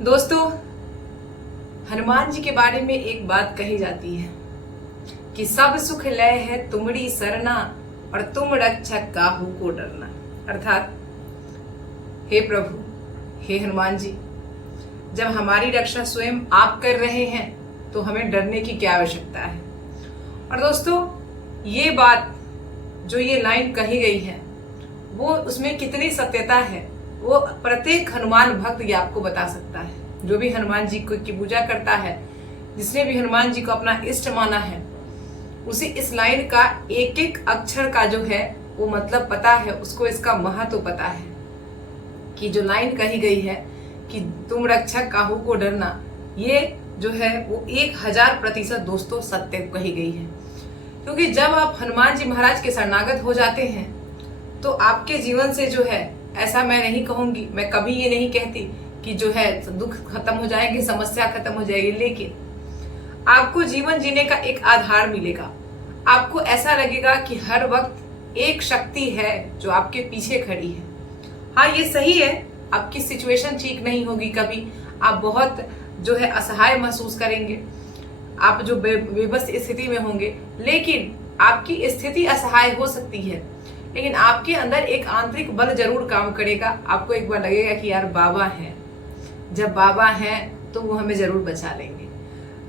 दोस्तों, हनुमान जी के बारे में एक बात कही जाती है कि सब सुख लय है तुमरी सरना और तुम रक्षक काहू को डरना। अर्थात हे प्रभु, हे हनुमान जी, जब हमारी रक्षा स्वयं आप कर रहे हैं तो हमें डरने की क्या आवश्यकता है। और दोस्तों, ये बात जो ये लाइन कही गई है वो उसमें कितनी सत्यता है वो प्रत्येक हनुमान भक्त ये आपको बता सकता है। जो भी हनुमान जी की पूजा करता है, जिसने भी हनुमान जी को अपना इष्ट माना है, उसे इस लाइन का एक एक अक्षर का जो है वो मतलब पता है, उसको इसका महत्व पता है कि जो लाइन कही गई है कि तुम रक्षक काहू को डरना, ये जो है वो 1000% दोस्तों सत्य कही गई है। क्योंकि जब आप हनुमान जी महाराज के शरणागत हो जाते हैं तो आपके जीवन से जो है, ऐसा मैं नहीं कहूंगी, मैं कभी ये नहीं कहती कि जो है दुख खत्म हो जाएंगे, समस्या खत्म हो जाएगी, लेकिन आपको जीवन जीने का एक आधार मिलेगा। आपको ऐसा लगेगा कि हर वक्त एक शक्ति है जो आपके पीछे खड़ी है। हाँ, ये सही है, आपकी सिचुएशन ठीक नहीं होगी, कभी आप बहुत जो है असहाय महसूस करेंगे, आप जो बेबस स्थिति में होंगे, लेकिन आपकी स्थिति असहाय हो सकती है, लेकिन आपके अंदर एक आंतरिक बल जरूर काम करेगा। आपको एक बार लगेगा कि यार बाबा हैं, जब बाबा हैं तो वो हमें जरूर बचा लेंगे।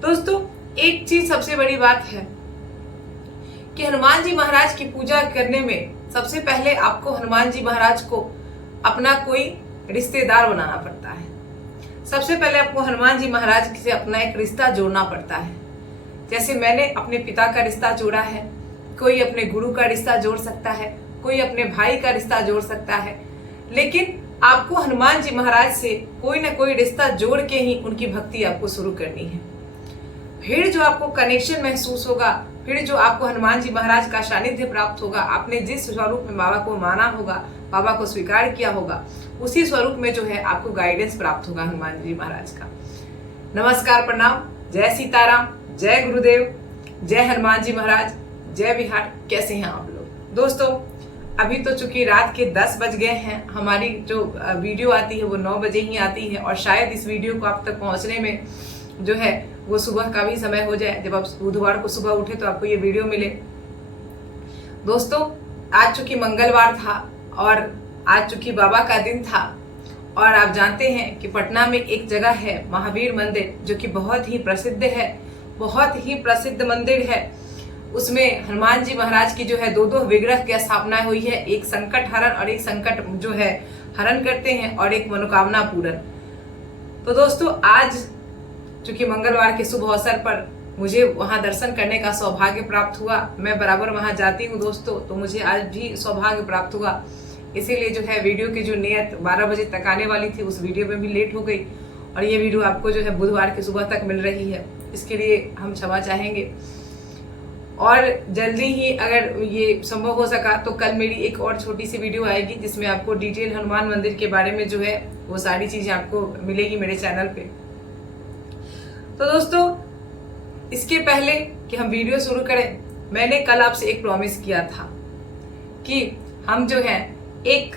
दोस्तों, एक चीज सबसे बड़ी बात है कि हनुमान जी महाराज की पूजा करने में सबसे पहले आपको हनुमान जी महाराज को अपना कोई रिश्तेदार बनाना पड़ता है। सबसे पहले आपको हनुमान जी महाराज से अपना एक रिश्ता जोड़ना पड़ता है। जैसे मैंने अपने पिता का रिश्ता जोड़ा है, कोई अपने गुरु का रिश्ता जोड़ सकता है, कोई अपने भाई का रिश्ता जोड़ सकता है, लेकिन आपको हनुमान जी महाराज से कोई ना कोई रिश्ता जोड़ के ही उनकी भक्ति आपको शुरू करनी है। फिर जो आपको कनेक्शन महसूस होगा, फिर जो आपको हनुमान जी महाराज का सानिध्य प्राप्त होगा, आपने जिस स्वरूप में बाबा को माना होगा, बाबा को स्वीकार किया होगा, उसी स्वरूप में जो है आपको गाइडेंस प्राप्त होगा हनुमान जी महाराज का। नमस्कार, प्रणाम, जय सीताराम, जय गुरुदेव, जय हनुमान जी महाराज, जय बिहार। कैसे हैं आप लोग? दोस्तों, अभी तो चूंकि रात के 10 बज गए हैं, हमारी जो वीडियो आती है वो 9 बजे ही आती है, और शायद इस वीडियो को आप तक पहुंचने में जो है वो सुबह का भी समय हो जाए। जब आप बुधवार को सुबह उठे तो आपको ये वीडियो मिले। दोस्तों, आज चूंकि मंगलवार था और आज चूंकि बाबा का दिन था, और आप जानते हैं कि पटना में एक जगह है महावीर मंदिर, जो कि बहुत ही प्रसिद्ध है, बहुत ही प्रसिद्ध मंदिर है। उसमें हनुमान जी महाराज की जो है दो विग्रह की स्थापना हुई है। एक संकट हरण और एक संकट जो है हरण करते हैं, और एक मनोकामना पूर्ण। तो दोस्तों, आज चूंकि मंगलवार के शुभ अवसर पर मुझे वहां दर्शन करने का सौभाग्य प्राप्त हुआ। मैं बराबर वहां जाती हूँ दोस्तों, तो मुझे आज भी सौभाग्य प्राप्त हुआ। इसीलिए जो है वीडियो की जो नियत 12 बजे तक आने वाली थी, उस वीडियो में भी लेट हो गई, और ये वीडियो आपको जो है बुधवार की सुबह तक मिल रही है। इसके लिए हम क्षमा चाहेंगे, और जल्दी ही अगर ये संभव हो सका तो कल मेरी एक और छोटी सी वीडियो आएगी, जिसमें आपको डिटेल हनुमान मंदिर के बारे में जो है वो सारी चीजें आपको मिलेगी मेरे चैनल पे। तो दोस्तों, इसके पहले कि हम वीडियो शुरू करें, मैंने कल आपसे एक प्रॉमिस किया था कि हम जो है एक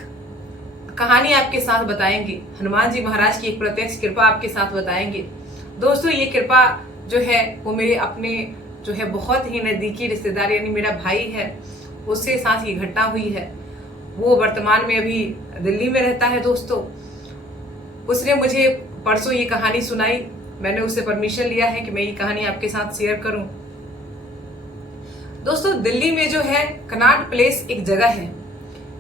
कहानी आपके साथ बताएंगे, हनुमान जी महाराज की एक प्रत्यक्ष कृपा आपके साथ बताएंगे। दोस्तों, ये कृपा जो है वो मेरे अपने जो है बहुत ही नजदीकी रिश्तेदार, यानी मेरा भाई है, उसके साथ ये घटना हुई है। वो वर्तमान में अभी दिल्ली में रहता है। दोस्तों, उसने मुझे परसों ये कहानी सुनाई। मैंने उससे परमिशन लिया है कि मैं ये कहानी आपके साथ शेयर करूं। दोस्तों, दिल्ली में जो है कनॉट प्लेस एक जगह है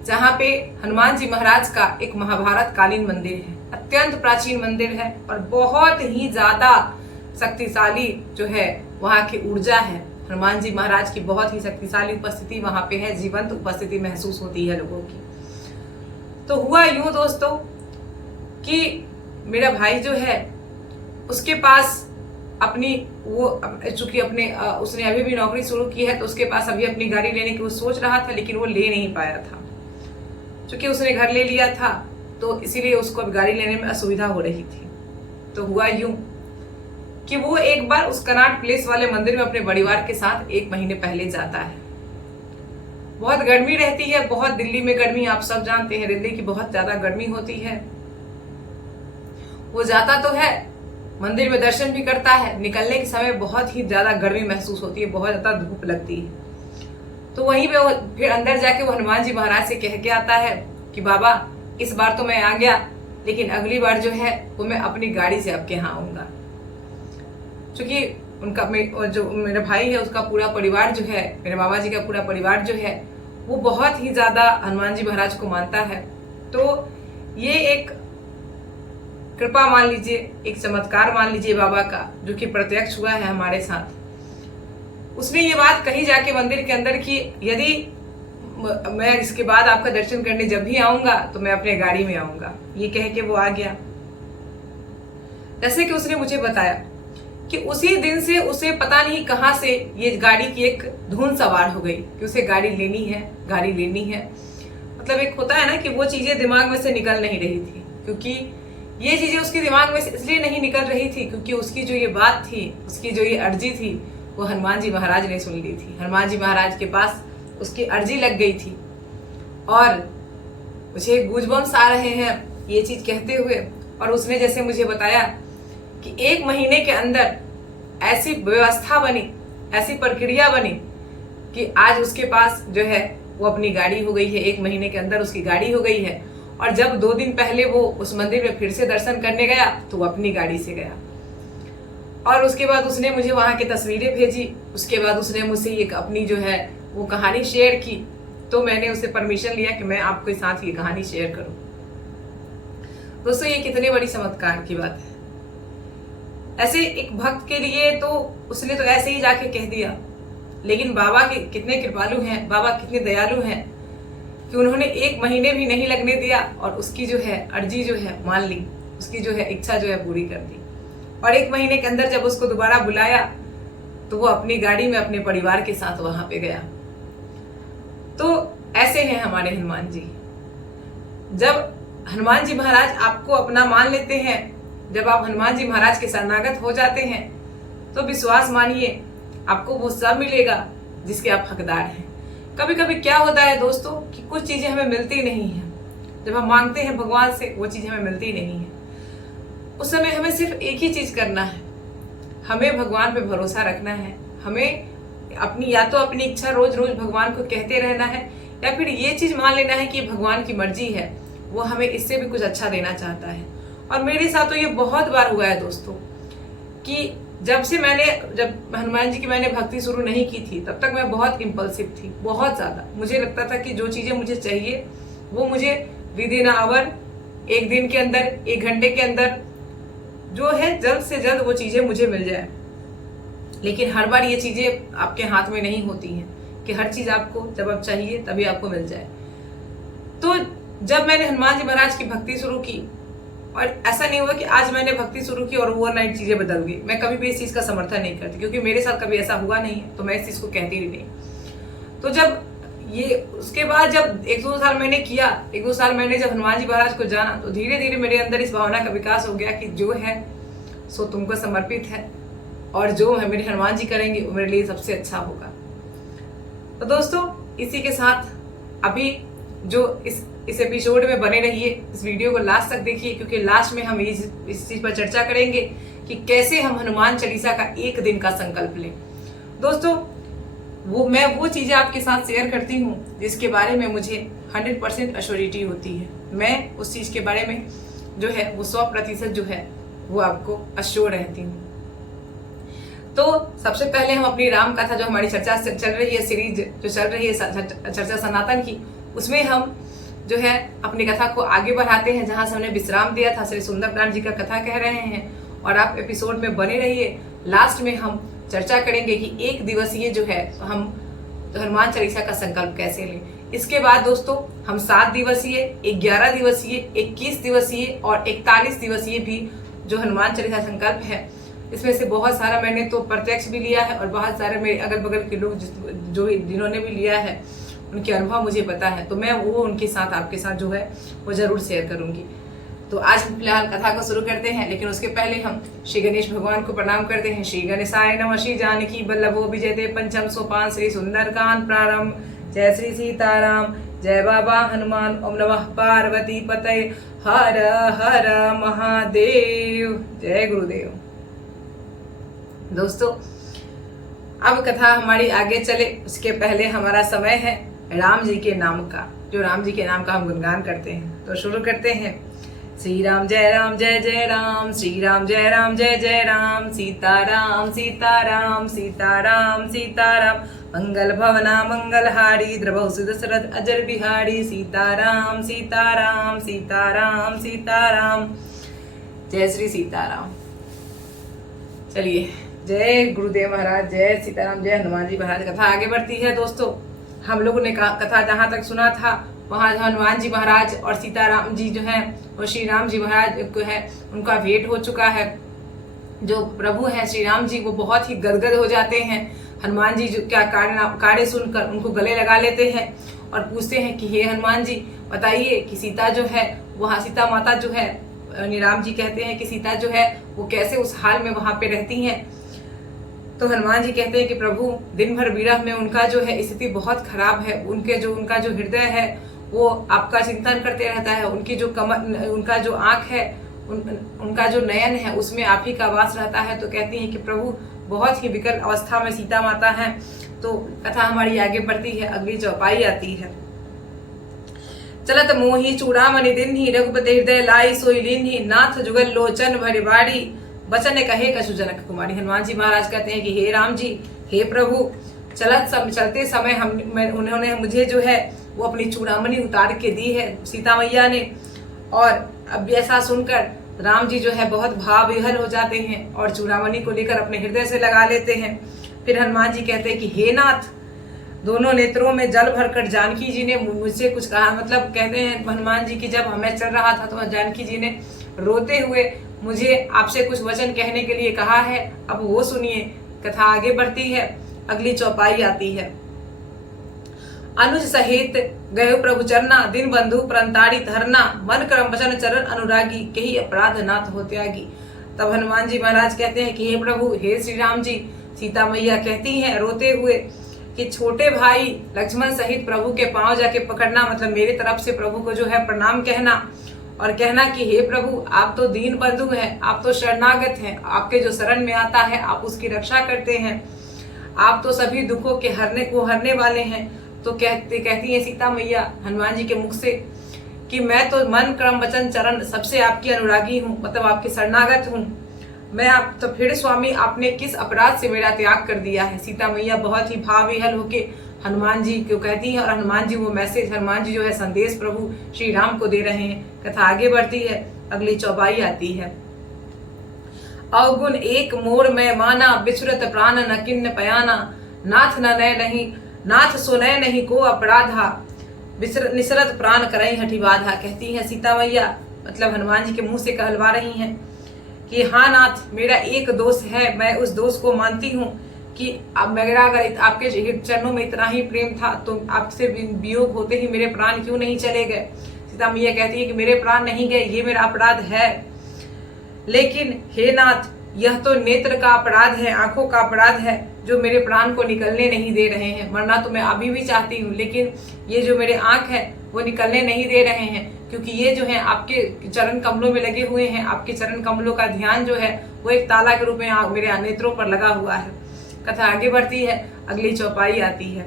जहां पे हनुमान जी महाराज का एक महाभारत कालीन मंदिर है। अत्यंत प्राचीन मंदिर है और बहुत ही ज्यादा शक्तिशाली जो है वहां की ऊर्जा है। हनुमान जी महाराज की बहुत ही शक्तिशाली उपस्थिति वहां पे है, जीवंत उपस्थिति महसूस होती है लोगों की। तो हुआ यूं दोस्तों कि मेरा भाई जो है उसके पास अपनी वो चूंकि अपने उसने अभी भी नौकरी शुरू की है, तो उसके पास अभी अपनी गाड़ी लेने की वो सोच रहा था, लेकिन वो ले नहीं पाया था। चूंकि उसने घर ले लिया था तो इसीलिए उसको अब गाड़ी लेने में असुविधा हो रही थी। तो हुआ यूं कि वो एक बार उस कनॉट प्लेस वाले मंदिर में अपने परिवार के साथ 1 महीने पहले जाता है। बहुत गर्मी रहती है, बहुत दिल्ली में गर्मी आप सब जानते हैं, दिल्ली की बहुत ज्यादा गर्मी होती है। वो जाता तो है, मंदिर में दर्शन भी करता है, निकलने के समय बहुत ही ज्यादा गर्मी महसूस होती है, बहुत ज्यादा धूप लगती है। तो वहीं पे फिर अंदर जाके वो हनुमान जी महाराज से कह के आता है कि बाबा इस बार तो मैं आ गया, लेकिन अगली बार जो है वो मैं अपनी गाड़ी से आपके यहाँ आऊंगा। क्योंकि उनका जो मेरा भाई है उसका पूरा परिवार जो है, मेरे बाबा जी का पूरा परिवार जो है वो बहुत ही ज्यादा हनुमान जी महाराज को मानता है। तो ये एक कृपा मान लीजिए, एक चमत्कार मान लीजिए बाबा का, जो कि प्रत्यक्ष हुआ है हमारे साथ। उसने ये बात कही जाके मंदिर के अंदर कि यदि मैं इसके बाद आपका दर्शन करने जब भी आऊंगा तो मैं अपने गाड़ी में आऊंगा। ये कह के वो आ गया। जैसे कि उसने मुझे बताया कि उसी दिन से उसे पता नहीं कहां से ये गाड़ी की एक धुन सवार हो गई कि उसे गाड़ी लेनी है, गाड़ी लेनी है। मतलब एक होता है ना कि वो चीजें दिमाग में से निकल नहीं रही थी, क्योंकि ये चीजें उसके दिमाग में से इसलिए नहीं निकल रही थी क्योंकि उसकी जो ये बात थी, उसकी जो ये अर्जी थी, वो हनुमान जी महाराज ने सुन ली थी। हनुमान जी महाराज के पास उसकी अर्जी लग गई थी। और मुझे गूजबम्स आ रहे हैं ये चीज कहते हुए। और उसने जैसे मुझे बताया कि 1 महीने के अंदर ऐसी व्यवस्था बनी, ऐसी प्रक्रिया बनी कि आज उसके पास जो है वो अपनी गाड़ी हो गई है। 1 महीने के अंदर उसकी गाड़ी हो गई है। और जब 2 दिन पहले वो उस मंदिर में फिर से दर्शन करने गया तो वो अपनी गाड़ी से गया। और उसके बाद उसने मुझे वहां की तस्वीरें भेजी। उसके बाद उसने मुझसे एक अपनी जो है वो कहानी शेयर की। तो मैंने उसे परमिशन लिया कि मैं आपके साथ ये कहानी शेयर करूं। दोस्तों ये कितनी बड़ी चमत्कार की बात है। ऐसे एक भक्त के लिए तो उसने तो ऐसे ही जाके कह दिया, लेकिन बाबा के कितने कृपालु हैं, बाबा कितने दयालु हैं कि उन्होंने 1 महीने भी नहीं लगने दिया और उसकी जो है अर्जी जो है मान ली, उसकी जो है इच्छा जो है पूरी कर दी। और 1 महीने के अंदर जब उसको दोबारा बुलाया तो वो अपनी गाड़ी में अपने परिवार के साथ वहां पे गया। तो ऐसे हैं हमारे हनुमान जी। जब हनुमान जी महाराज आपको अपना मान लेते हैं, जब आप हनुमान जी महाराज के शरणागत हो जाते हैं, तो विश्वास मानिए आपको वो सब मिलेगा जिसके आप हकदार हैं। कभी कभी क्या होता है दोस्तों कि कुछ चीजें हमें मिलती नहीं है। जब हम मांगते हैं भगवान से वो चीज हमें मिलती नहीं है। उस समय हमें सिर्फ एक ही चीज करना है, हमें भगवान पे भरोसा रखना है। हमें अपनी या तो अपनी इच्छा रोज रोज भगवान को कहते रहना है, या फिर ये चीज मान लेना है कि भगवान की मर्जी है, वो हमें इससे भी कुछ अच्छा देना चाहता है। और मेरे साथ तो ये बहुत बार हुआ है दोस्तों कि जब हनुमान जी की मैंने भक्ति शुरू नहीं की थी, तब तक मैं बहुत इम्पल्सिव थी, बहुत ज्यादा। मुझे लगता था कि जो चीजें मुझे चाहिए वो मुझे विद इन आवर, 1 दिन के अंदर, 1 घंटे के अंदर जो है जल्द से जल्द वो चीजें मुझे मिल जाए। लेकिन हर बार ये चीजें आपके हाथ में नहीं होती हैं कि हर चीज आपको जब आप चाहिए तभी आपको मिल जाए। तो जब मैंने हनुमान जी महाराज की भक्ति शुरू की, और ऐसा नहीं हुआ कि आज मैंने भक्ति शुरू की और ओवरनाइट चीजें बदल गई। मैं कभी भी इस चीज का समर्थन नहीं करती, क्योंकि मेरे साथ कभी ऐसा हुआ नहीं है, तो मैं इस चीज को कहती भी नहीं। तो जब ये उसके बाद जब 1-2 साल मैंने किया, 1-2 साल मैंने जब हनुमान जी महाराज को जाना, तो धीरे धीरे मेरे अंदर इस भावना का विकास हो गया कि जो है सो तुमको समर्पित है, और जो है मेरे हनुमान जी करेंगे वो मेरे लिए सबसे अच्छा होगा। तो दोस्तों इसी के साथ अभी जो इस एपिसोड में बने रहिए, इस वीडियो को लास्ट तक देखिए, क्योंकि लास्ट में हम इस चीज पर चर्चा करेंगे कि कैसे हम हनुमान चालीसा का 1 दिन का संकल्प लें। दोस्तों मैं वो चीजें आपके साथ शेयर करती हूँ जिसके बारे में मुझे 100% अश्योरिटी होती है। मैं उस चीज के बारे में जो है वो 100% जो है वो आपको अश्योर रहती हूँ। तो सबसे पहले हम अपनी राम कथा, जो हमारी चर्चा चल रही है, सीरीज जो चल रही है चर्चा सनातन की, उसमें हम जो है अपनी कथा को आगे बढ़ाते हैं। जहां से हमने विश्राम दिया था, श्री सुंदरकांड जी का कथा कह रहे हैं, और आप एपिसोड में बने रहिए। लास्ट में हम चर्चा करेंगे कि 1 दिवसीय जो है हम हनुमान चालीसा का संकल्प कैसे लें। इसके बाद दोस्तों हम 7 दिवसीय, 11 दिवसीय, 21 दिवसीय और 41 दिवसीय भी जो हनुमान चालीसा संकल्प है, इसमें से बहुत सारा मैंने तो प्रत्यक्ष भी लिया है, और बहुत सारे मेरे अगल बगल के लोग जिन्होंने भी लिया है उनके अनुभव मुझे पता है, तो मैं वो उनके साथ आपके साथ जो है वो जरूर शेयर करूंगी। तो आज हम फिलहाल कथा को शुरू करते हैं, लेकिन उसके पहले हम श्री गणेश भगवान को प्रणाम करते हैं। श्री गणेशाय नमः। श्री जानकी वल्लभो विजयते पंचम सोपान। श्री सुंदरकांड प्रारंभ। जय श्री सीताराम। जय बाबा हनुमान। ओम नमः पार्वती पतये हर हर महादेव। जय गुरुदेव। दोस्तों, अब कथा हमारी आगे चले उसके पहले हमारा समय है राम जी के नाम का, जो राम जी के नाम का हम गुणगान करते हैं। तो शुरू करते हैं। श्री राम जय जय राम, श्री राम जय जय राम, सीताराम सीताराम सीताराम सीताराम, मंगल भवना मंगलहारी, द्रवहु सुदशरथ अजर बिहारी, सीताराम सीताराम सीताराम सीताराम। जय श्री सीताराम। चलिए, जय गुरुदेव महाराज, जय सीताराम, जय हनुमान जी महाराज। कथा आगे बढ़ती है। दोस्तों, हम लोगों ने कथा जहाँ तक सुना था वहाँ हनुमान जी महाराज और सीताराम जी जो हैं और श्री राम जी महाराज को है उनका भेंट हो चुका है। जो प्रभु हैं श्री राम जी वो बहुत ही गदगद हो जाते हैं। हनुमान जी जो क्या कार्य सुनकर उनको गले लगा लेते हैं और पूछते हैं कि हे हनुमान जी, बताइए कि सीता जो है वहाँ, सीता माता जो है, राम जी कहते हैं कि सीता जो है वो कैसे उस हाल में वहाँ पे रहती हैं। तो हनुमान जी कहते हैं कि प्रभु, दिन भर विरह में उनका जो है स्थिति बहुत खराब है। उनका जो हृदय है वो आपका चिंतन करते रहता है। उनकी जो उनका जो आंख है, उनका जो नयन है उसमें आप ही का वास रहता है। तो कहती हैं कि प्रभु, बहुत ही विकल अवस्था में सीता माता हैं। तो कथा हमारी आगे बढ़ती है। अगली चौपाई आती है। चलत मोही चूड़ामणि दिन्हि, रघुपति हृदय लाई सोई लीन्हि, नाथ जुगल लोचन भरि बाड़ी, बचन कहे कछु जनक कुमारी। हनुमान जी महाराज कहते हैं कि हे राम जी, हे प्रभु, चलते समय उन्होंने मुझे जो है वो अपनी चूड़ामणि उतार के दी है सीता मैया ने। और अब ऐसा सुनकर राम जी जो है बहुत भाव विह्वल हो जाते हैं और चूड़ामणि को लेकर अपने हृदय से लगा लेते हैं। फिर हनुमान जी कहते हैं कि हे नाथ, दोनों नेत्रों में जल भरकर जानकी जी ने मुझसे कुछ कहा। मतलब कहते हैं हनुमान जी की जब मैं चल रहा था तो जानकी जी ने रोते हुए मुझे आपसे कुछ वचन कहने के लिए कहा है। अब वो सुनिए। कथा आगे बढ़ती है। अगली चौपाई आती है। अनुज सहित गए प्रभु चरना, दिन बंधु परंताड़ी धरना, मन क्रम वचन चरण अनुरागी, कही अपराध नाथ हो त्यागी। तब हनुमान जी महाराज कहते हैं कि हे प्रभु, हे श्री राम जी, सीता मैया कहती हैं रोते हुए कि छोटे भाई लक्ष्मण सहित प्रभु के पांव जाके पकड़ना, मतलब मेरे तरफ से प्रभु को जो है प्रणाम कहना और कहना कि हे प्रभु, आप तो दीन बंधु हैं, आप तो शरणागत हैं, आपके जो शरण में आता है आप उसकी रक्षा करते हैं, आप तो सभी दुखों के हरने वाले हैं। तो कहती है सीता मैया हनुमान जी के मुख से कि मैं तो मन क्रम वचन चरण सबसे आपकी अनुरागी हूँ, मतलब आपके शरणागत हूँ। मैं आप तो फिर स्वामी, आपने किस अपराध से मेरा त्याग कर दिया है। सीता मैया बहुत ही भाव विह्वल होके हनुमान जी को कहती है और हनुमान जी वो मैसेज, हनुमान जी जो है संदेश प्रभु श्री राम को दे रहे हैं। कथा आगे बढ़ती है। अगली चौपाई आती है। अवगुण एक मोर में माना, बिछुरत प्राण न किन्न पयाना, नाथ न नय नहीं, नाथ सुनय नहीं को अपराधा, निसरत प्राण करई हठी बाधा। कहती है सीता मैया, मतलब हनुमान जी के मुंह से कहलवा रही हैं कि हाँ नाथ, मेरा एक दोष है, मैं उस दोष को मानती हूँ कि अब मेरा अगर आपके चरणों में इतना ही प्रेम था तो आपसे वियोग होते ही मेरे प्राण क्यों नहीं चले गए। सीता मैया कहती है कि मेरे प्राण नहीं गए, ये मेरा अपराध है, लेकिन हे नाथ, यह तो नेत्र का अपराध है, आंखों का अपराध है, जो मेरे प्राण को निकलने नहीं दे रहे हैं। मरना तो मैं अभी भी चाहती हूँ, लेकिन ये जो मेरे आंख है वो निकलने नहीं दे रहे हैं, क्योंकि ये जो है आपके चरण कमलों में लगे हुए हैं। आपके चरण कमलों का ध्यान जो है वो एक ताला के रूप में मेरे नेत्रों पर लगा हुआ है। कथा आगे बढ़ती है। अगली चौपाई आती है।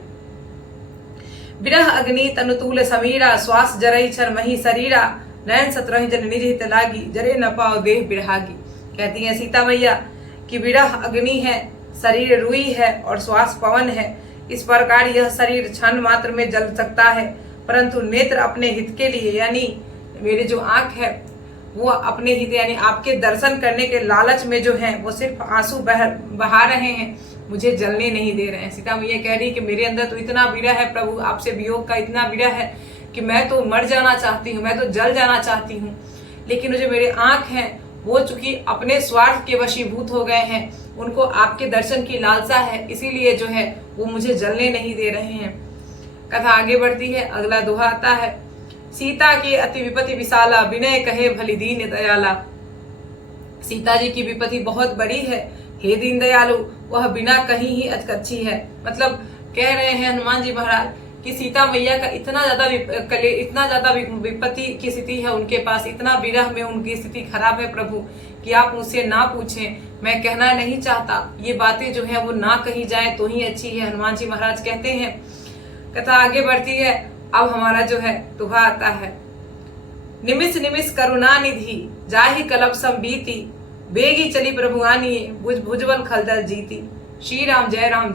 विरह अग्नि तनुतूल समीरा, श्वास जरई छरमही शरीरा, नयन सतरहि जन निज हित लागी, जरे न पाओ देह बिरहागी। कहती है सीता मैया कि विरह अग्नि है, शरीर रुई है और श्वास पवन है। इस प्रकार यह शरीर क्षण मात्र में जल सकता है, परंतु नेत्र अपने हित के लिए, यानी मेरे जो आंख है वो अपने हित यानी आपके दर्शन करने के लालच में जो है वो सिर्फ आंसू बहा रहे हैं, मुझे जलने नहीं दे रहे हैं। सीता मैया कह रही कि मेरे अंदर तो इतना विरह है प्रभु, आपसे वियोग का इतना विरह है कि मैं तो मर जाना चाहती हूँ, मैं तो जल जाना चाहती हूँ, लेकिन जो मेरे आंख हैं वो चूंकि अपने स्वार्थ के वशीभूत हो गए हैं, उनको आपके दर्शन की लालसा है, इसीलिए जो है वो मुझे जलने नहीं दे रहे हैं। कथा आगे बढ़ती है। अगला दोहा आता है। सीता की अति विपत्ति विशाला, विनय कहे भली दीन दयाला। सीता जी की विपत्ति बहुत बड़ी है, हे दीन दयालु, वह बिना कहीं ही अचकच्छी है। मतलब कह रहे हैं हनुमान जी महाराज कि सीता मैया का इतना ज्यादा विपत्ति की स्थिति है उनके पास, इतना विरह में उनकी स्थिति खराब है प्रभु कि आप मुझसे ना पूछें। मैं कहना नहीं चाहता, ये बातें जो है वो ना कही जाए तो ही अच्छी है। हनुमान जी महाराज कहते हैं, कथा आगे बढ़ती है। अब हमारा जो है दोहा आता है, निमिष निमिष करुणा निधि जाहि कलप संबीती, बेगी चली प्रभु आनिए भुजबल खलदल जीती। श्री राम जय राम,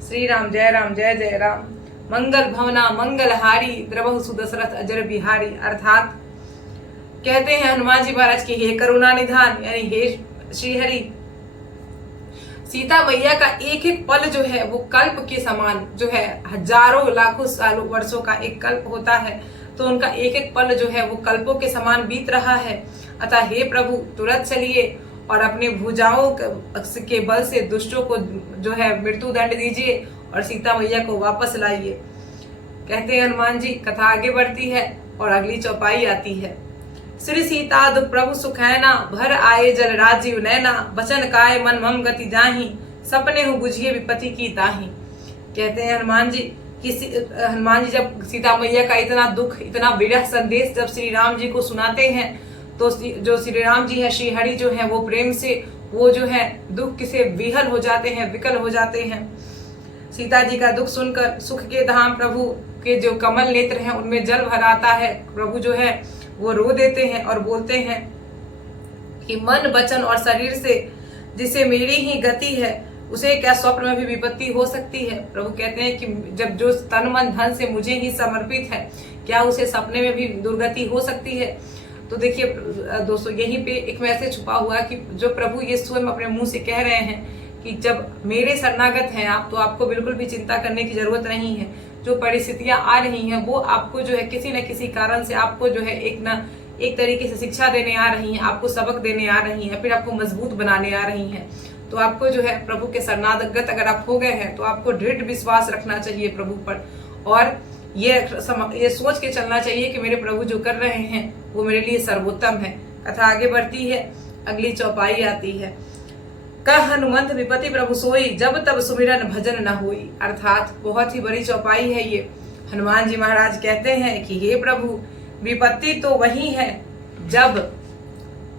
श्री राम जय जय राम। मंगल भवना मंगलहारी, द्रवहु सुदशरथ अजर बिहारी। अर्थात कहते हैं हनुमान जी महाराज की, हे करुणा निधान यानी हे श्रीहरि, सीता मैया का एक एक पल जो है वो कल्प के समान जो है, हजारों लाखों सालों वर्षों का एक कल्प होता है, तो उनका एक एक पल जो है वो कल्पों के समान बीत रहा है। अतः हे प्रभु तुरंत चलिए और अपने भुजाओं के बल से दुष्टों को जो है मृत्यु दंड दीजिए और सीता मैया को वापस लाइए। कहते हैं हनुमान जी। कथा आगे बढ़ती है और अगली चौपाई आती है। श्री सीता दुख प्रभु सुखैना, भर आए जल राजीव नैना, बचन काय मन मम गति जाहि, सपने हो बुझिए विपत्ति की ताहि। कहते हैं हनुमान जी कि हनुमान जी जब सीता मैया का इतना दुख, इतना विरह संदेश जब श्री राम जी को सुनाते हैं, तो जो श्री राम जी है, श्री हरि जो है वो प्रेम से वो जो है दुख से विहल हो जाते हैं, विकल हो जाते हैं। सीता जी का दुख सुनकर सुख के धाम प्रभु के जो कमल नेत्र हैं उनमें जल भर आता है। प्रभु जो है वो रो देते हैं और बोलते हैं कि मन वचन और शरीर से जिसे मेरी ही गति है, उसे क्या स्वप्न में भी विपत्ति हो सकती है। प्रभु कहते हैं कि जब जो तन मन धन से मुझे ही समर्पित है, क्या उसे सपने में भी दुर्गति हो सकती है। तो देखिए दोस्तों, यहीं पे एक मैसेज छुपा हुआ है कि जो प्रभु ये स्वयं अपने मुंह से कह रहे हैं कि जब मेरे शरणागत हैं आप, तो आपको बिल्कुल भी चिंता करने की जरूरत नहीं है। जो परिस्थितियां आ रही हैं वो आपको जो है किसी न किसी कारण से आपको जो है एक तरीके से शिक्षा देने आ रही हैं, आपको सबक देने आ रही हैं, फिर आपको मजबूत बनाने आ रही हैं। तो आपको जो है प्रभु के शरणागत अगर आप हो गए हैं तो आपको दृढ़ विश्वास रखना चाहिए प्रभु पर, और ये सोच के चलना चाहिए कि मेरे प्रभु जो कर रहे हैं वो मेरे लिए सर्वोत्तम है। कथा आगे बढ़ती है, अगली चौपाई आती है। कह हनुमंत विपत्ति प्रभु सोई, जब तब सुमिरन भजन न होई। अर्थात बहुत ही बड़ी चौपाई है ये। हनुमान जी महाराज कहते हैं कि हे प्रभु, विपत्ति तो वही है जब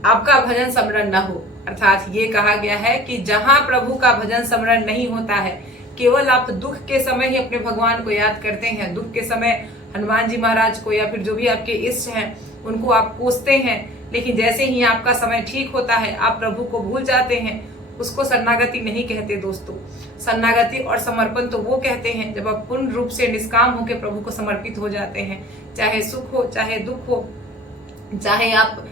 आपका भजन स्मरण न हो। अर्थात ये कहा गया है कि जहां प्रभु का भजन स्मरण नहीं होता है, केवल आप दुख के समय ही अपने भगवान को याद करते हैं, दुख के समय हनुमान जी महाराज को या फिर जो भी आपके इष्ट हैं उनको आप कोसते हैं, लेकिन जैसे ही आपका समय ठीक होता है आप प्रभु को भूल जाते हैं। उसको शरणागति नहीं कहते दोस्तों। शरणागति और समर्पण तो वो कहते हैं जब आप पूर्ण रूप से निष्काम होकर प्रभु को समर्पित हो जाते हैं, चाहे सुख हो चाहे दुख हो, चाहे आप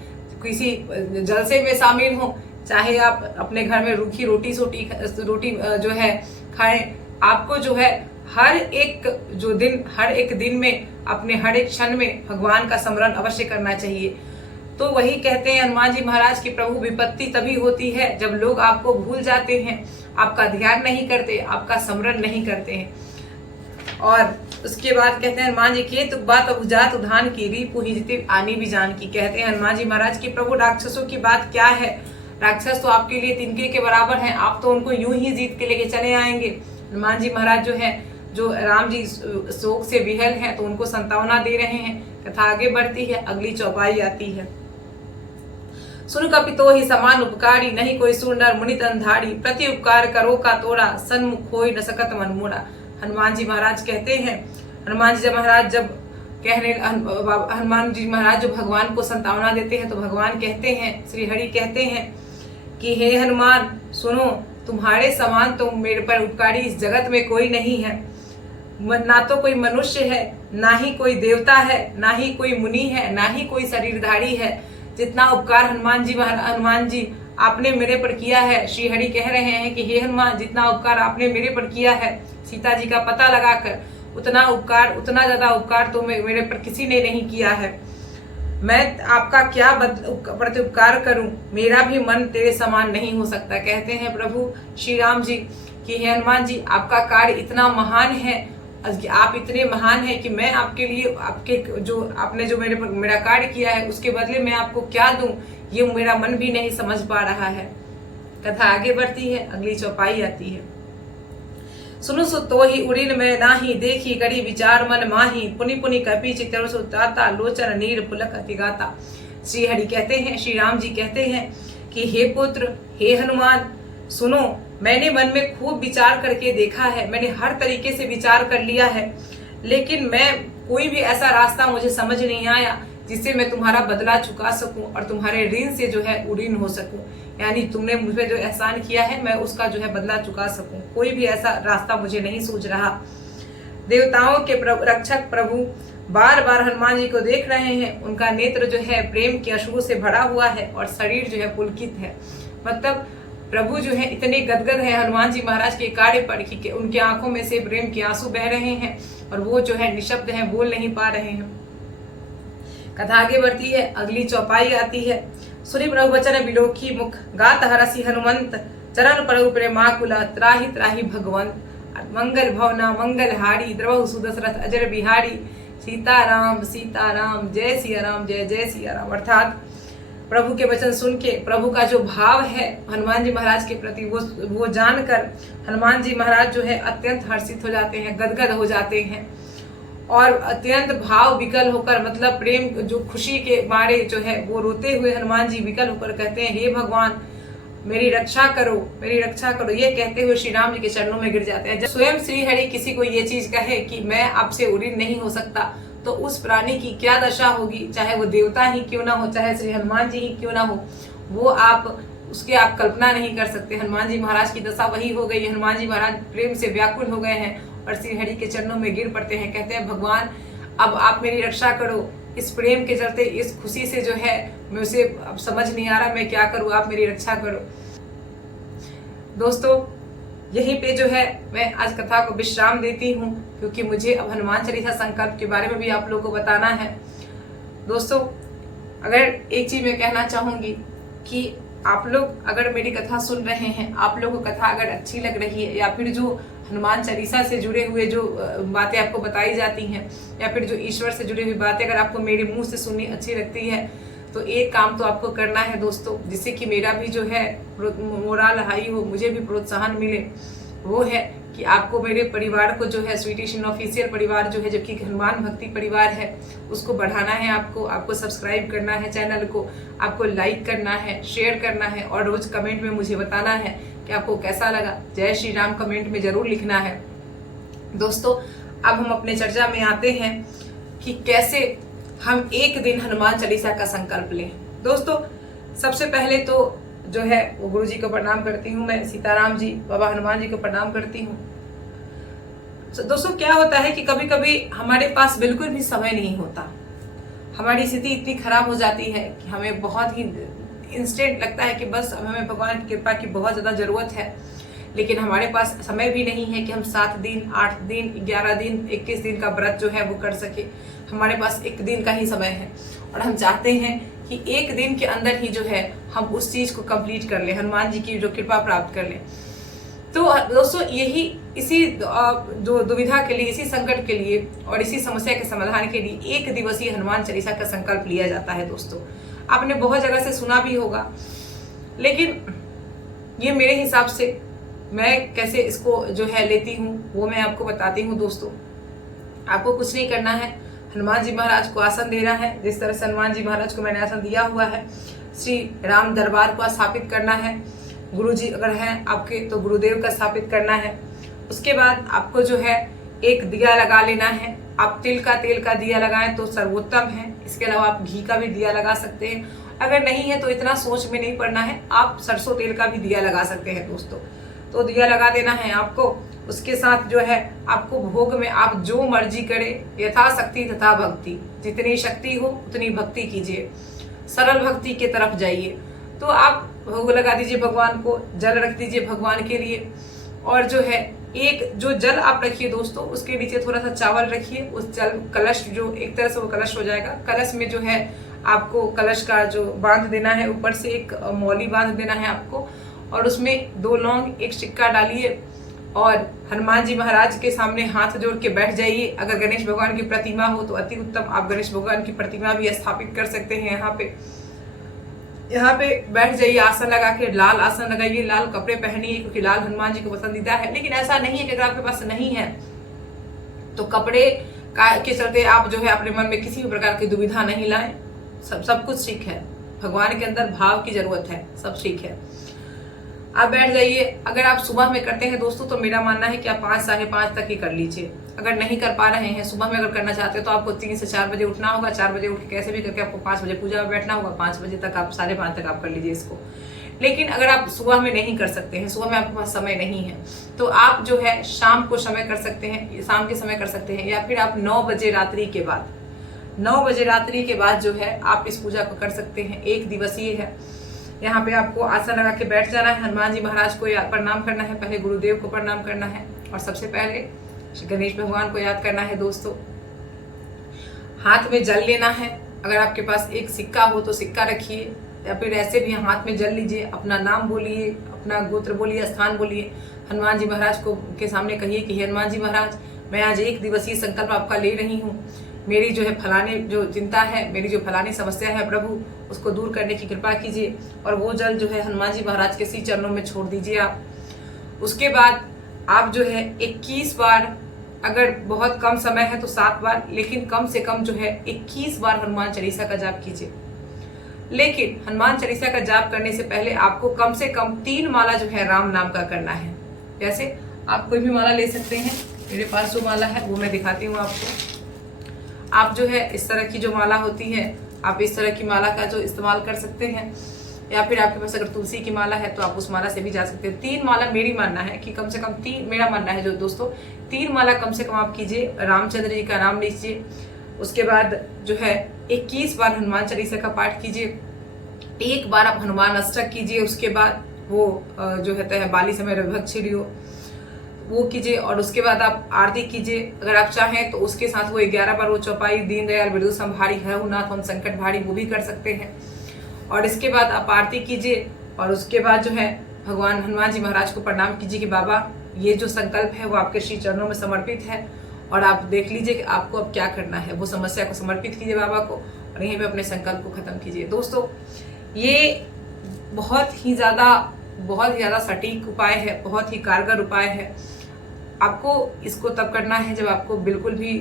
किसी जलसे में शामिल हो, चाहे आप अपने घर में रूखी रोटी जो है खाएं। आपको जो है हर एक दिन में अपने हर एक क्षण में भगवान का स्मरण अवश्य करना चाहिए। तो वही कहते हैं हनुमान जी महाराज की प्रभु विपत्ति तभी होती है जब लोग आपको भूल जाते हैं, आपका ध्यान नहीं करते, आपका स्मरण नहीं करते हैं। और उसके बाद कहते हैं हनुमान जी के तुक बात अभुजात उधान की री पुहिजती आनी भी जान की। कहते हैं हनुमान जी महाराज की प्रभु राक्षसों की बात क्या है, राक्षस तो आपके लिए तिनके के बराबर हैं, आप तो उनको यूं ही जीत के लेके चले आएंगे। हनुमान जी महाराज जो है, जो राम जी शोक से विहल हैं तो उनको संतावना दे रहे हैं। कथा आगे बढ़ती है, अगली चौपाई आती है। सुन कपितो ही समान उपकारी, नहीं कोई सुर नर मुनि तंधारी, प्रति उपकार करो का तोड़ा, सन्मुख होई न सकत मन मोड़ा। हनुमान जी महाराज कहते हैं, हनुमान जी महाराज जो भगवान को संतावना देते हैं तो भगवान कहते हैं, श्री हरि कहते हैं कि हे हनुमान सुनो, तुम्हारे समान तो मेरे पर उपकारी इस जगत में कोई नहीं है। ना तो कोई मनुष्य है, ना ही कोई देवता है, ना ही कोई मुनि है, ना ही कोई शरीरधारी है। जितना उपकार हनुमान जी आपने मेरे पर किया है, श्री हरि कह रहे हैं कि हे हनुमान, जितना उपकार आपने मेरे पर किया है सीता जी का पता लगाकर, उतना ज्यादा उपकार तो मेरे पर किसी ने नहीं किया है। मैं आपका क्या प्रति उपकार करूं, मेरा भी मन तेरे समान नहीं हो सकता। कहते हैं प्रभु श्री राम जी कि हे हनुमान जी, आपका कार्य इतना महान है, आप इतने महान हैं कि मैं आपके लिए आपने जो मेरा कार्य किया है उसके बदले मैं आपको क्या दूं, ये मेरा मन भी नहीं समझ पा रहा है। कथा आगे बढ़ती है, अगली चौपाई आती है। सुनु सो तो ही उड़िन में नाही, देखी कड़ी विचार मन माही, पुनि पुनि कपि चित्र सो ताता, लोचन नीर पुलक अति गाता। श्री हरि कहते हैं, श्री राम जी कहते हैं कि हे पुत्र, हे हनुमान, सुनो, मैंने मन में खूब विचार करके देखा है, मैंने हर तरीके से विचार कर लिया है, लेकिन मैं कोई भी ऐसा रास्ता मुझे समझ नहीं आया जिससे मैं तुम्हारा बदला चुका सकूं और तुम्हारे ऋण से जो है उड़ीन हो सकूं। यानी तुमने मुझ पे जो एहसान किया है मैं उसका जो है बदला चुका सकूं। कोई भी ऐसा रास्ता मुझे नहीं सूझ रहा। देवताओं के रक्षक प्रभु बार बार हनुमान जी को देख रहे हैं। उनका नेत्र जो है प्रेम के अश्रु से भरा हुआ है और शरीर जो है पुलकित है। मतलब प्रभु जो है इतने गदगद है हनुमान जी महाराज के कार्य पर कि उनके आंखों में से प्रेम के आंसू बह रहे हैं और वो जो है निशब्द हैं, बोल नहीं पा रहे हैं। कथा आगे बढ़ती है, अगली चौपाई आती है। सुनि प्रभु वचन बिलोकी मुख, गात हरसि हनुमंत, चरण प्रभु प्रेमाकुला, त्राहि त्राहि भगवंत। मंगल भवना मंगल हारी, द्रवहु सुदशरथ अजर बिहारी, सीताराम सीताराम, जय सिया राम, जय जय सिया राम। अर्थात प्रभु के वचन सुन के प्रभु का जो भाव है हनुमान जी महाराज के प्रति वो जानकर हनुमान जी महाराज जो है अत्यंत हर्षित हो जाते हैं, गदगद हो जाते हैं और अत्यंत भाव विकल होकर, मतलब प्रेम जो खुशी के मारे जो है वो रोते हुए हनुमान जी विकल होकर कहते हैं, हे भगवान मेरी रक्षा करो, मेरी रक्षा करो। ये कहते हुए श्री राम जी के चरणों में गिर जाते हैं। जब स्वयं श्री हरि किसी को ये चीज कहे कि मैं आपसे उड़ीन नहीं हो सकता, तो उस प्राणी की क्या दशा होगी, चाहे वो देवता ही क्यों ना हो, चाहे श्री हनुमान जी ही क्यों ना हो, वो आप कल्पना नहीं कर सकते। हनुमान जी महाराज की दशा वही हो गई। हनुमान जी महाराज प्रेम से व्याकुल हो गए हैं और श्री हरि के चरणों में गिर पड़ते हैं। कहते हैं, भगवान अब आप मेरी रक्षा करो। इस प्रेम के चलते, इस खुशी से जो है मैं उसे अब समझ नहीं आ रहा मैं क्या करूं, आप मेरी रक्षा करो। दोस्तों यहीं पे जो है मैं आज कथा को विश्राम देती हूँ, क्योंकि मुझे अब हनुमान चालीसा संकल्प के बारे में भी आप लोगों को बताना है। दोस्तों अगर एक चीज मैं कहना चाहूंगी कि आप लोग अगर मेरी कथा सुन रहे हैं, आप लोगों को कथा अगर अच्छी लग रही है, या फिर जो हनुमान चालीसा से जुड़े हुए जो बातें आपको बताई जाती हैं, या फिर जो ईश्वर से जुड़ी हुई बातें अगर आपको मेरे मुंह से सुननी अच्छी लगती है, तो एक काम तो आपको करना है दोस्तों, जिससे कि मेरा भी जो है मोराल हाई हो, मुझे भी प्रोत्साहन मिले। वो है कि आपको मेरे परिवार को जो है स्वीटी सिन्हा ऑफिशियल परिवार जो है, जो कि हनुमान भक्ति परिवार है, उसको बढ़ाना है। आपको सब्सक्राइब करना है चैनल को, आपको लाइक करना है, शेयर करना है और रोज कमेंट में मुझे बताना है कि आपको कैसा लगा। जय श्री राम कमेंट में जरूर लिखना है। दोस्तों अब हम अपने चर्चा में आते हैं कि कैसे हम एक दिन हनुमान चालीसा का संकल्प लें। दोस्तों सबसे पहले तो जो है वो गुरु जी को प्रणाम करती हूँ, मैं सीताराम जी बाबा हनुमान जी को प्रणाम करती हूँ। तो दोस्तों क्या होता है कि कभी कभी हमारे पास बिल्कुल भी समय नहीं होता, हमारी स्थिति इतनी खराब हो जाती है कि हमें बहुत ही इंस्टेंट लगता है कि बस हमें भगवान की कृपा की बहुत ज़्यादा ज़रूरत है, लेकिन हमारे पास समय भी नहीं है कि हम 7 दिन 8 दिन 11 दिन 21 दिन का व्रत जो है वो कर सके। हमारे पास एक दिन का ही समय है और हम चाहते हैं कि एक दिन के अंदर ही जो है हम उस चीज को कंप्लीट कर लें, हनुमान जी की जो कृपा प्राप्त कर लें। तो दोस्तों इसी जो दुविधा के लिए, इसी संकट के लिए और इसी समस्या के समाधान के लिए 1 दिवसीय हनुमान चालीसा का संकल्प लिया जाता है। दोस्तों आपने बहुत जगह से सुना भी होगा, लेकिन ये मेरे हिसाब से मैं कैसे इसको जो है लेती हूँ वो मैं आपको बताती हूँ। दोस्तों आपको कुछ नहीं करना है, हनुमान जी महाराज को आसन देना है। जिस तरह से हनुमान जी महाराज को मैंने आसन दिया हुआ है, श्री राम दरबार को स्थापित करना है। गुरु जी अगर हैं आपके तो गुरुदेव का स्थापित करना है। उसके बाद आपको जो है एक दिया लगा लेना है। आप तिल का दिया लगाएं तो सर्वोत्तम है। इसके अलावा आप घी का भी दिया लगा सकते हैं। अगर नहीं है तो इतना सोच में नहीं पड़ना है, आप सरसों तेल का भी दिया लगा सकते हैं। दोस्तों तो दिया लगा देना है आपको। उसके साथ जो है आपको भोग में आप जो मर्जी करे, यथाशक्ति तथा भक्ति, जितनी शक्ति हो उतनी भक्ति कीजिए, सरल भक्ति की तरफ जाइए। तो आप भोग लगा दीजिए भगवान को, जल रख दीजिए भगवान के लिए, और जो है एक जो जल आप रखिए दोस्तों, उसके नीचे थोड़ा सा चावल रखिए। उस जल कलश जो एक तरह से वो कलश हो जाएगा, कलश में जो है आपको कलश का जो बांध देना है, ऊपर से एक मौली बांध देना है आपको, और उसमें 2 लौंग 1 सिक्का डालिए और हनुमान जी महाराज के सामने हाथ जोड़ के बैठ जाइए। अगर गणेश भगवान की प्रतिमा हो तो अति उत्तम, आप गणेश भगवान की प्रतिमा भी स्थापित कर सकते हैं यहाँ पे। यहाँ पे बैठ जाइए, आसन लगा के लाल आसन लगाइए, लाल कपड़े पहनिए, क्योंकि लाल हनुमान जी को पसंदीदा है। लेकिन ऐसा नहीं है कि अगर आपके पास नहीं है तो कपड़े के चलते आप जो है अपने मन में किसी भी प्रकार की दुविधा नहीं लाएं। सब कुछ ठीक है, भगवान के अंदर भाव की जरूरत है, सब ठीक है। आप बैठ जाइए। अगर आप सुबह में करते हैं दोस्तों तो मेरा मानना है कि आप 5 साढ़े 5 तक ही कर लीजिए। अगर नहीं कर पा रहे हैं, सुबह में अगर करना चाहते हैं तो आपको 3 से 4 बजे उठना होगा। 4 बजे उठ के कैसे भी करके आपको 5 बजे पूजा में बैठना होगा। 5 बजे तक आप साढ़े 5 तक आप कर लीजिए इसको। लेकिन अगर आप सुबह में नहीं कर सकते हैं, सुबह में आपके पास समय नहीं है, तो आप जो है शाम को समय कर सकते हैं, शाम के समय कर सकते हैं, या फिर आप 9 बजे रात्रि के बाद, 9 बजे रात्रि के बाद जो है आप इस पूजा को कर सकते हैं। 1 दिवसीय है। यहाँ पे आपको आसन लगा के बैठ जाना है, हनुमान जी महाराज को प्रणाम करना है, पहले गुरुदेव को प्रणाम करना है और सबसे पहले श्री गणेश भगवान को याद करना है दोस्तों। हाथ में जल लेना है। अगर आपके पास एक सिक्का हो तो सिक्का रखिए, या फिर ऐसे भी हाथ में जल लीजिए, अपना नाम बोलिए, अपना गोत्र बोलिए, स्थान बोलिए, हनुमान जी महाराज को के सामने कहिए कि हनुमान जी महाराज, मैं आज 1 दिवसीय संकल्प आपका ले रही हूँ। मेरी जो है फलाने जो चिंता है, मेरी जो फलानी समस्या है प्रभु, उसको दूर करने की कृपा कीजिए। और वो जल जो है हनुमान जी महाराज के श्री चरणों में छोड़ दीजिए आप। उसके बाद आप जो है 21 बार, अगर बहुत कम समय है तो 7 बार, लेकिन कम से कम जो है 21 बार हनुमान चालीसा का जाप कीजिए। लेकिन हनुमान चालीसा का जाप करने से पहले आपको कम से कम 3 माला जो है राम नाम का करना है। जैसे आप कोई भी माला ले सकते हैं, मेरे पास जो माला है वो मैं दिखाती हूँ आपको। आप जो है इस तरह की जो माला होती है, आप इस तरह की माला का जो इस्तेमाल कर सकते हैं, या फिर आपके पास अगर तुलसी की माला है तो आप उस माला से भी जा सकते हैं। 3 माला मेरी मानना है कि कम से कम 3, मेरा मानना है जो दोस्तों 3 माला कम से कम आप कीजिए, रामचंद्र जी का नाम लीजिए। उसके बाद जो है 21 बार हनुमान चालीसा का पाठ कीजिए, 1 बार आप हनुमान अष्टक कीजिए। उसके बाद वो जो कहते हैं बाली समय रविभक्त छिड़ियो वो कीजिए, और उसके बाद आप आरती कीजिए। अगर आप चाहें तो उसके साथ वो 11 बार वो चौपाई दीनदयाल बिरजू संभारी है नाथ हम संकट भारी, वो भी कर सकते हैं। और इसके बाद आप आरती कीजिए, और उसके बाद जो है भगवान हनुमान जी महाराज को प्रणाम कीजिए कि बाबा ये जो संकल्प है वो आपके श्री चरणों में समर्पित है, और आप देख लीजिए कि आपको अब क्या करना है। वो समस्या को समर्पित कीजिए बाबा को, और यहीं पे अपने संकल्प को खत्म कीजिए। दोस्तों ये बहुत ही ज़्यादा सटीक उपाय है, बहुत ही कारगर उपाय है। आपको इसको तब करना है जब आपको बिल्कुल भी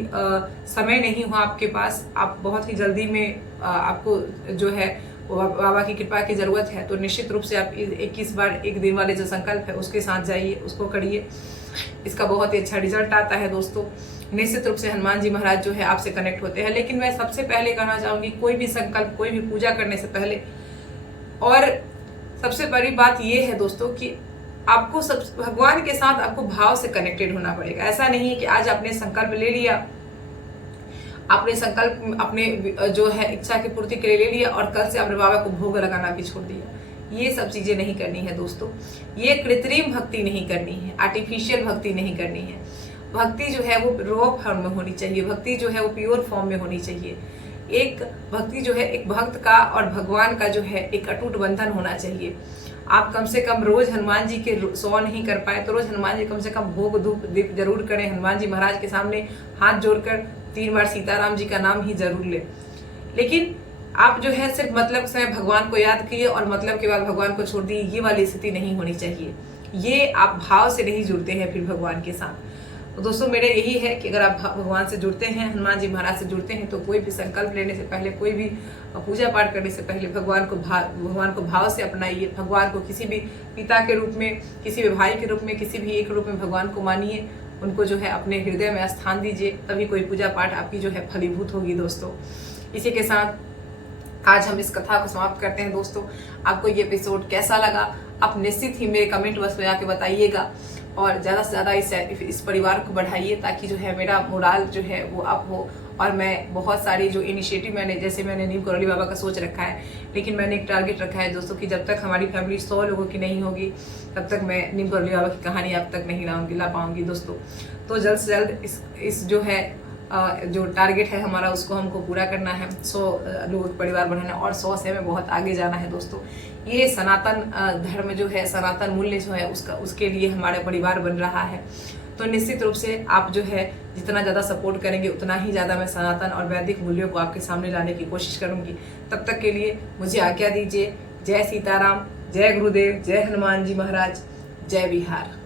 समय नहीं हो आपके पास, आप बहुत ही जल्दी में आपको जो है बाबा की कृपा की जरूरत है, तो निश्चित रूप से आप 21 बार 1 दिन वाले जो संकल्प है उसके साथ जाइए, उसको करिए। इसका बहुत ही अच्छा रिजल्ट आता है दोस्तों। निश्चित रूप से हनुमान जी महाराज जो है आपसे कनेक्ट होते हैं। लेकिन मैं सबसे पहले कहना चाहूंगी, कोई भी संकल्प, कोई भी पूजा करने से पहले, और सबसे बड़ी बात यह है दोस्तों कि आपको भगवान के साथ आपको भाव से कनेक्टेड होना पड़ेगा। ऐसा नहीं है कि आज आपने संकल्प ले लिया, आपने संकल्प अपने जो है इच्छा की पूर्ति के लिए ले लिया और कल से आपने बाबा को भोग लगाना भी छोड़ दिया। ये सब चीजें नहीं करनी है दोस्तों। ये कृत्रिम भक्ति नहीं करनी है, आर्टिफिशियल भक्ति नहीं करनी है। भक्ति जो है वो रॉ फॉर्म में होनी चाहिए, भक्ति जो है वो प्योर फॉर्म में होनी चाहिए। एक भक्ति जो है एक भक्त का और भगवान का जो है एक अटूट बंधन होना चाहिए। आप कम से कम रोज हनुमान जी के 100 नहीं कर पाए तो रोज हनुमान जी कम से कम भोग धूप दीप जरूर करें। हनुमान जी महाराज के सामने हाथ जोड़कर 3 बार सीताराम जी का नाम ही जरूर ले। लेकिन आप जो है सिर्फ मतलब से भगवान को याद किए और मतलब के बाद भगवान को छोड़ दिए, ये वाली स्थिति नहीं होनी चाहिए। ये आप भाव से नहीं जुड़ते हैं फिर भगवान के साथ। तो दोस्तों मेरा यही है कि अगर आप भगवान से जुड़ते हैं, हनुमान जी महाराज से जुड़ते हैं, तो कोई भी संकल्प लेने से पहले, कोई भी पूजा पाठ करने से पहले भगवान को भाव से अपनाइए। भगवान को किसी भी पिता के रूप में, किसी भी भाई के रूप में, किसी भी एक रूप में भगवान को मानिए। उनको जो है अपने हृदय में स्थान दीजिए, तभी कोई पूजा पाठ आपकी जो है फलीभूत होगी दोस्तों। इसी के साथ आज हम इस कथा को समाप्त करते हैं दोस्तों। आपको ये एपिसोड कैसा लगा आप निश्चित ही मेरे कमेंट बॉक्स में आके बताइएगा, और ज़्यादा से ज़्यादा इस परिवार को बढ़ाइए, ताकि जो है मेरा मोराल जो है वो अप हो। और मैं बहुत सारी जो इनिशिएटिव मैंने नीम करौली बाबा का सोच रखा है, लेकिन मैंने एक टारगेट रखा है दोस्तों कि जब तक हमारी फैमिली 100 लोगों की नहीं होगी तब तक मैं नीम करौली बाबा की कहानी आप तक नहीं ला पाऊंगी दोस्तों। तो जल्द से जल्द इस जो है जो टारगेट है हमारा उसको हमको पूरा करना है। 100 लोगों का परिवार बनाना है और 100 से हमें बहुत आगे जाना है दोस्तों। ये सनातन धर्म जो है, सनातन मूल्य जो है उसके लिए हमारा परिवार बन रहा है। तो निश्चित रूप से आप जो है जितना ज़्यादा सपोर्ट करेंगे उतना ही ज़्यादा मैं सनातन और वैदिक मूल्यों को आपके सामने लाने की कोशिश करूंगी। तब तक के लिए मुझे आज्ञा दीजिए। जय सीताराम, जय गुरुदेव, जय हनुमान जी महाराज, जय बिहार।